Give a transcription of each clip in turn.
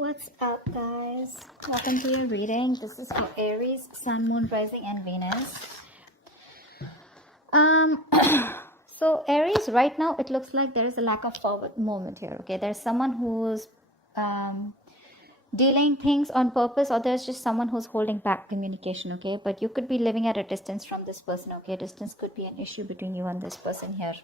What's up, guys? Welcome to your reading. This is for Aries, Sun, Moon, Rising, and Venus. Um, so Aries, right now it looks like there is a lack of forward movement here. Okay, there's someone who's delaying things on purpose, or there's just someone who's holding back communication. Okay, but you could be living at a distance from this person. Okay, distance could be an issue between you and this person here.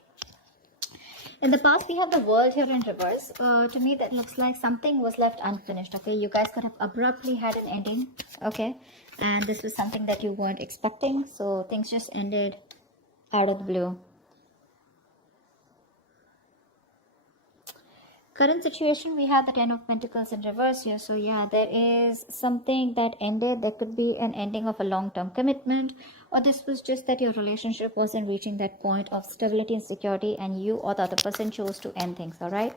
In the past, we have the world here in reverse. To me, that looks like something was left unfinished. Okay, you guys could have abruptly had an ending. Okay, and this was something that you weren't expecting. So things just ended out of the blue. Current situation, we have the Ten of Pentacles in reverse here. So yeah, there is something that ended. There could be an ending of a long-term commitment, or this was just that your relationship wasn't reaching that point of stability and security, and you or the other person chose to end things. All right,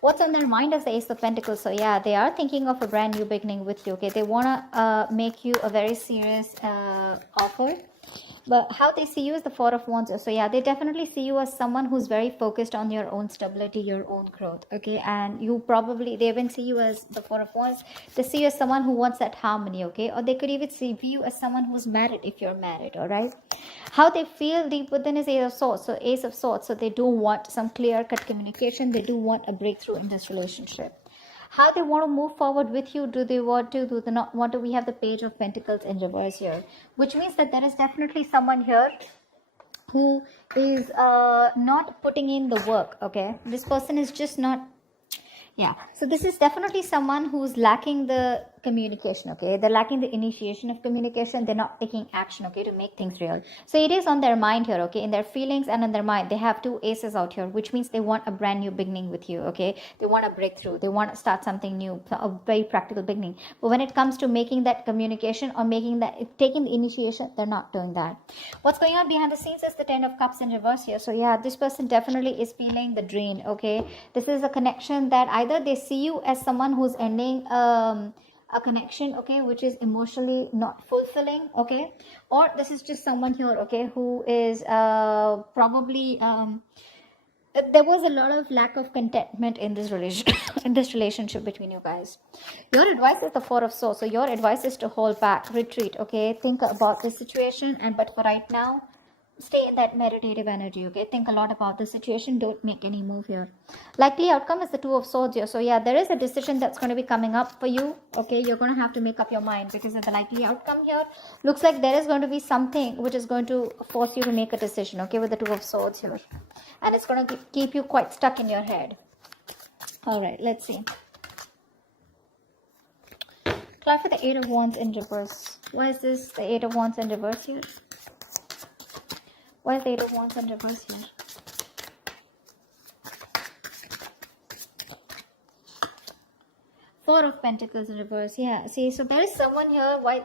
what's on their mind is the Ace of Pentacles. So yeah, they are thinking of a brand new beginning with you. Okay, they want to make you a very serious offer. But how they see you is the Four of Wands. So yeah, they definitely see you as someone who's very focused on your own stability, your own growth. Okay, and they even see you as the Four of Wands. They see you as someone who wants that harmony. Okay, or they could even see you as someone who's married if you're married. All right, how they feel deep within is Ace of Swords. So Ace of Swords. So they do want some clear-cut communication. They do want a breakthrough in this relationship. How they want to move forward with you. Do they want to? Do they not want to? We have the Page of Pentacles in reverse here, which means that there is definitely someone here who is not putting in the work. Okay, this person is just not. Yeah, so this is definitely someone who's lacking the communication. Okay, they're lacking the initiation of communication. They're not taking action, okay, to make things real. So it is on their mind here, okay, in their feelings and in their mind. They have two aces out here, which means they want a brand new beginning with you. Okay, they want a breakthrough. They want to start something new, a very practical beginning. But when it comes to making that communication or taking the initiation, they're not doing that. What's going on behind the scenes is the Ten of Cups in reverse here. So yeah, this person definitely is feeling the drain. Okay, this is a connection that either they see you as someone who's ending a connection, okay, which is emotionally not fulfilling, okay, or this is just someone here, okay, who is probably there was a lot of lack of contentment in this relationship between you guys. Your advice is the Four of Swords. So your advice is to hold back, retreat, okay, think about the situation, and but for right now, stay in that meditative energy. Okay, think a lot about the situation. Don't make any move here. Likely outcome is the Two of Swords here. So yeah, there is a decision that's going to be coming up for you. Okay, you're going to have to make up your mind, because of the likely outcome here looks like there is going to be something which is going to force you to make a decision. Okay, with the Two of Swords here, and it's going to keep you quite stuck in your head. All right, let's see. Try for the Eight of Wands in reverse. Why is this the Eight of Wands in reverse here? Why is the Eight of Wands in reverse here? Four of Pentacles in reverse. Yeah, see, so there is someone here. Why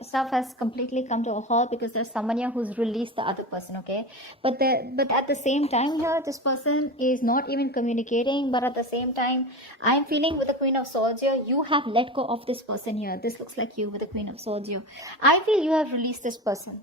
stuff has completely come to a halt, because there's someone here who's released the other person. Okay, but at the same time here, this person is not even communicating. But at the same time, I'm feeling with the Queen of Swords here, you have let go of this person here. This looks like you with the Queen of Swords here. I feel you have released this person.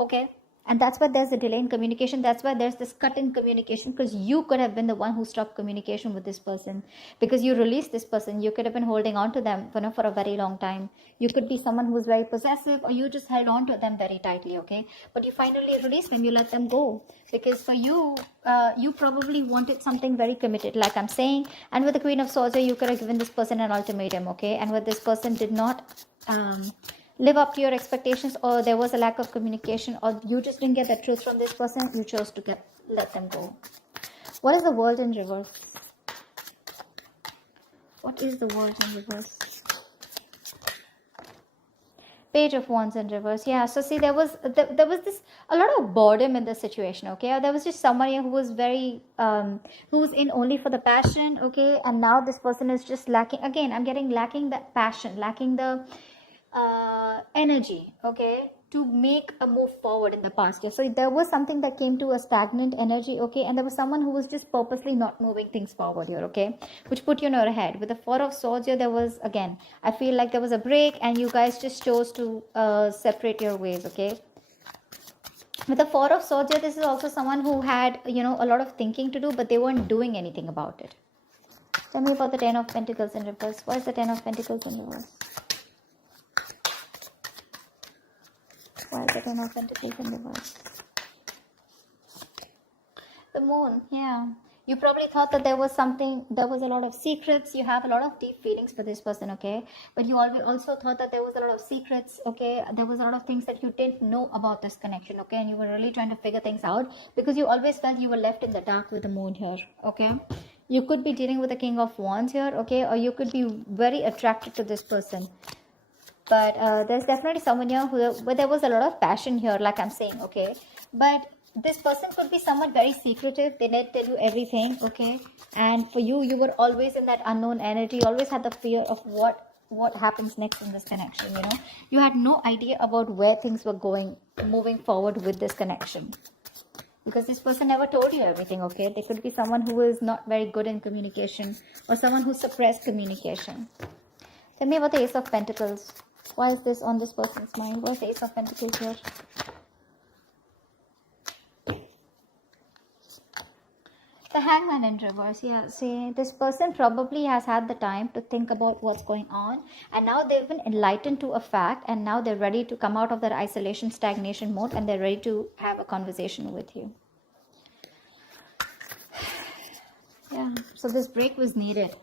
Okay, and that's why there's a delay in communication. That's why there's this cut in communication, because you could have been the one who stopped communication with this person, because you released this person. You could have been holding on to them for a very long time. You could be someone who's very possessive, or you just held on to them very tightly. Okay, but you finally released them. You let them go, because for you, you probably wanted something very committed, like I'm saying. And with the Queen of Swords, you could have given this person an ultimatum. Okay, and what this person did not live up to your expectations, or there was a lack of communication, or you just didn't get the truth from this person, you chose to let them go. What is the World in reverse? What is the World in reverse? Page of Wands in reverse. Yeah, so see, there was this a lot of boredom in the situation. Okay, or there was just somebody who was very who was in only for the passion. Okay, and now this person is just lacking. Again, I'm getting lacking that passion, lacking the energy, okay, to make a move forward in the past year. So there was something that came to a stagnant energy, okay, and there was someone who was just purposely not moving things forward here, okay, which put you in your head. With the Four of Swords here, there was, again, I feel like there was a break, and you guys just chose to separate your ways. Okay, with the Four of Swords here, this is also someone who had, a lot of thinking to do, but they weren't doing anything about it. Tell me about the Ten of Pentacles in reverse. Why is the Ten of Pentacles in reverse? Why is the Ten of Pentacles in reverse? The Moon, yeah. You probably thought that there was a lot of secrets. You have a lot of deep feelings for this person, okay? But you also thought that there was a lot of secrets, okay? There was a lot of things that you didn't know about this connection, okay? And you were really trying to figure things out because you always felt you were left in the dark with the Moon here, okay? You could be dealing with the King of Wands here, okay? Or you could be very attracted to this person. But there's definitely someone here where there was a lot of passion here, like I'm saying, okay? But this person could be someone very secretive. They didn't tell you everything, okay? And for you, you were always in that unknown energy. You always had the fear of what happens next in this connection, you know? You had no idea about where things were going, moving forward with this connection. Because this person never told you everything, okay? They could be someone who is not very good in communication or someone who suppressed communication. Tell me about the Ace of Pentacles. Why is this on this person's mind? Why is the Ace of Pentacles here? The Hangman in reverse, yeah. See, this person probably has had the time to think about what's going on, and now they've been enlightened to a fact, and now they're ready to come out of their isolation, stagnation mode, and they're ready to have a conversation with you. Yeah, so this break was needed.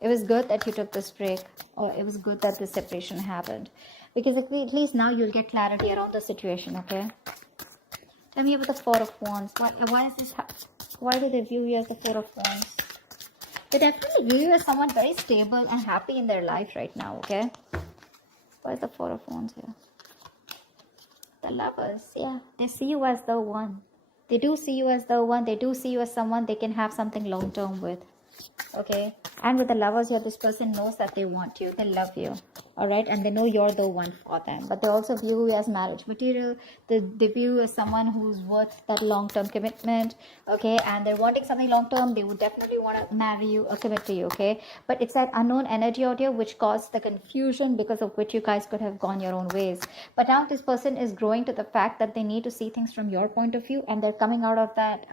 It was good that you took this break, or it was good that this separation happened, because at least now you'll get clarity around the situation, okay? Tell me about the Four of Wands. Why is this Why do they view you as the Four of Wands? They definitely view you as someone very stable and happy in their life right now, okay? Why is the Four of Wands here? The Lovers, yeah. They see you as the one. They do see you as the one. They do see you as someone they can have something long-term with, okay? And with the Lovers here, this person knows that they want you. They love you, all right? And they know you're the one for them. But they also view you as marriage material. They view you as someone who's worth that long-term commitment, okay? And they're wanting something long-term. They would definitely want to marry you or commit to you, okay? But it's that unknown energy out here which caused the confusion, because of which you guys could have gone your own ways. But now this person is growing to the fact that they need to see things from your point of view, and they're coming out of that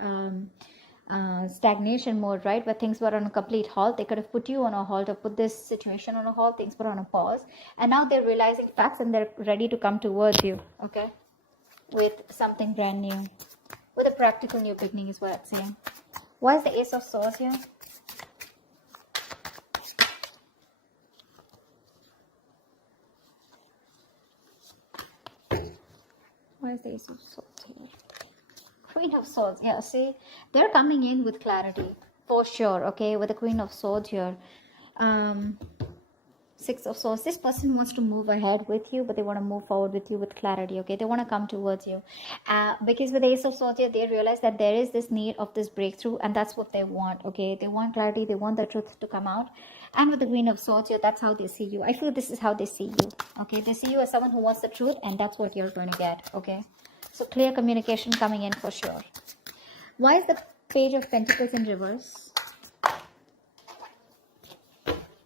stagnation mode, right, where things were on a complete halt. They could have put you on a halt or put this situation on a halt. Things were on a pause, and now they're realizing facts and they're ready to come towards you, okay, with something brand new, with a practical new beginning is what I'm saying. Why is the Ace of Swords here? Why is the Ace of Swords here? Queen of Swords, yeah, see, they're coming in with clarity for sure, okay, with the Queen of Swords here. Six of Swords, this person wants to move ahead with you, but they want to move forward with you with clarity, okay? They want to come towards you, because with the Ace of Swords here, they realize that there is this need of this breakthrough, and that's what they want, okay? They want clarity, they want the truth to come out. And with the Queen of Swords here, that's how they see you. I feel this is how they see you, okay? They see you as someone who wants the truth, and that's what you're going to get, okay? So clear communication coming in for sure. Why is the Page of Pentacles in reverse?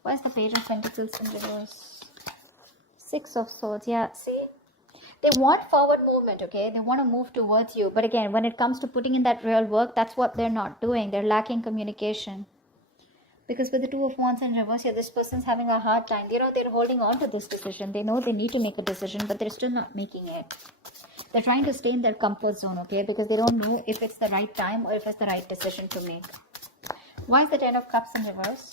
Why is the Page of Pentacles in reverse? Six of Swords, yeah, see? They want forward movement, okay? They want to move towards you. But again, when it comes to putting in that real work, that's what they're not doing. They're lacking communication. Because with the Two of Wands in reverse here, this person's having a hard time. You know, they're holding on to this decision. They know they need to make a decision, but they're still not making it. They're trying to stay in their comfort zone, okay? Because they don't know if it's the right time or if it's the right decision to make. Why is the Ten of Cups in reverse?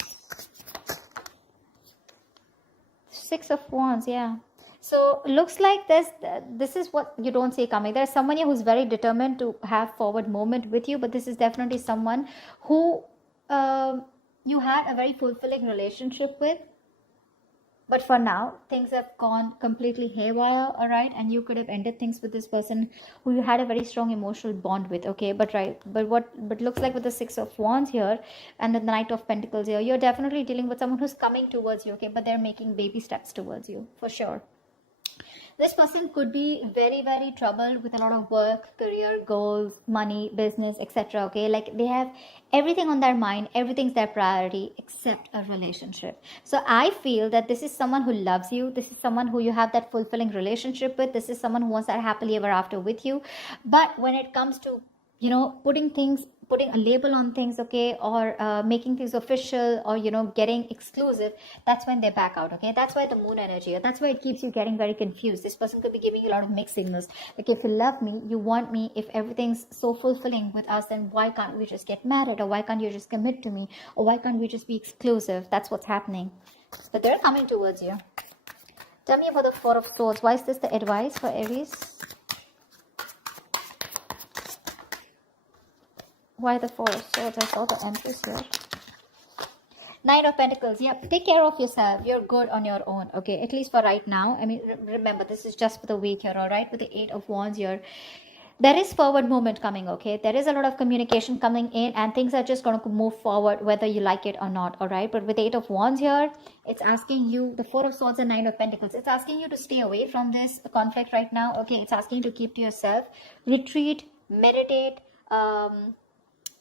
Six of Wands, yeah. So looks like this is what you don't see coming. There's someone here who's very determined to have forward movement with you, but this is definitely someone who you had a very fulfilling relationship with. But for now, things have gone completely haywire, all right? And you could have ended things with this person who you had a very strong emotional bond with, okay? But looks like with the Six of Wands here and the Knight of Pentacles here, you're definitely dealing with someone who's coming towards you, okay? But they're making baby steps towards you, for sure. This person could be very, very troubled with a lot of work, career, goals, money, business, etc. Okay, like they have everything on their mind, everything's their priority except a relationship. So I feel that this is someone who loves you. This is someone who you have that fulfilling relationship with. This is someone who wants that happily ever after with you. But when it comes to, you know, putting putting a label on things, okay, or making things official, or getting exclusive, that's when they back out, okay. That's why the moon energy, that's why it keeps you getting very confused. This person could be giving you a lot of mixed signals, like, if you love me, you want me, if everything's so fulfilling with us, then why can't we just get married, or why can't you just commit to me, or why can't we just be exclusive? That's what's happening. But they're coming towards you. Tell me about the Four of Swords. Why is this the advice for Aries? Why the Four of Swords? I saw the Empress here. Nine of Pentacles. Yep. Take care of yourself. You're good on your own. Okay. At least for right now. I mean, remember, this is just for the week here. All right. With the Eight of Wands here, there is forward movement coming. Okay. There is a lot of communication coming in, and things are just going to move forward whether you like it or not. All right. But with the Eight of Wands here, it's asking you, the Four of Swords and Nine of Pentacles, it's asking you to stay away from this conflict right now. Okay. It's asking you to keep to yourself, retreat, meditate,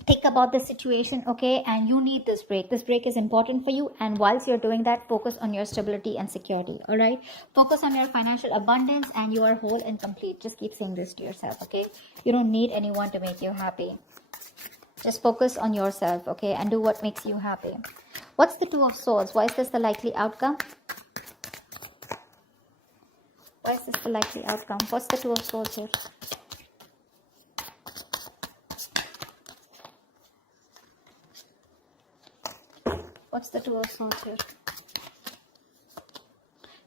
think about the situation, okay. And you need this break. This break is important for you, and whilst you're doing that, focus on your stability and security. All right, focus on your financial abundance, and you are whole and complete. Just keep saying this to yourself, okay. You don't need anyone to make you happy. Just focus on yourself, okay, and do what makes you happy. What's the Two of Swords? Why is this the likely outcome? Why is this the likely outcome? What's the Two of Swords here? What's the Two of Swords here?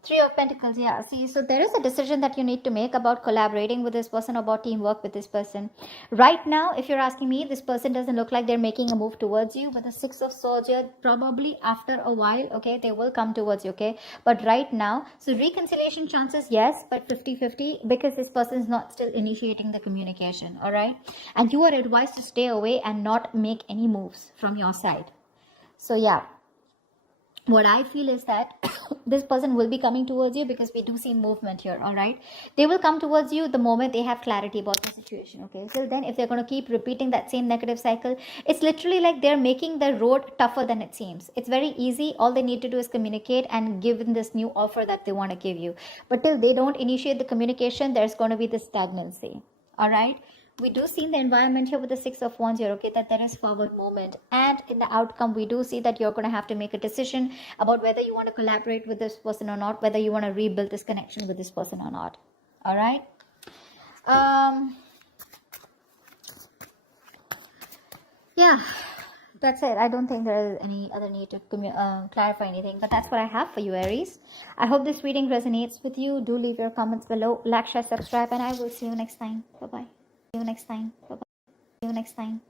Three of Pentacles. Yeah, see, so there is a decision that you need to make about collaborating with this person, about teamwork with this person. Right now, if you're asking me, this person doesn't look like they're making a move towards you. But the Six of Swords here, probably after a while, okay, they will come towards you, okay. But right now, so reconciliation chances, yes, but 50-50, because this person is not still initiating the communication, all right. And you are advised to stay away and not make any moves from your side. So yeah, what I feel is that this person will be coming towards you, because we do see movement here, all right. They will come towards you the moment they have clarity about the situation, okay. Till then, if they're going to keep repeating that same negative cycle, it's literally like they're making the road tougher than it seems. It's very easy. All they need to do is communicate and give them this new offer that they want to give you. But till they don't initiate the communication, there's going to be this stagnancy, all right. We do see in the environment here with the Six of Wands here, okay, that there is forward movement. And in the outcome, we do see that you're going to have to make a decision about whether you want to collaborate with this person or not, whether you want to rebuild this connection with this person or not. All right. Yeah, that's it. I don't think there is any other need to clarify anything, but that's what I have for you, Aries. I hope this reading resonates with you. Do leave your comments below, like, share, subscribe, and I will see you next time. Bye-bye. See you next time. Bye-bye. See you next time.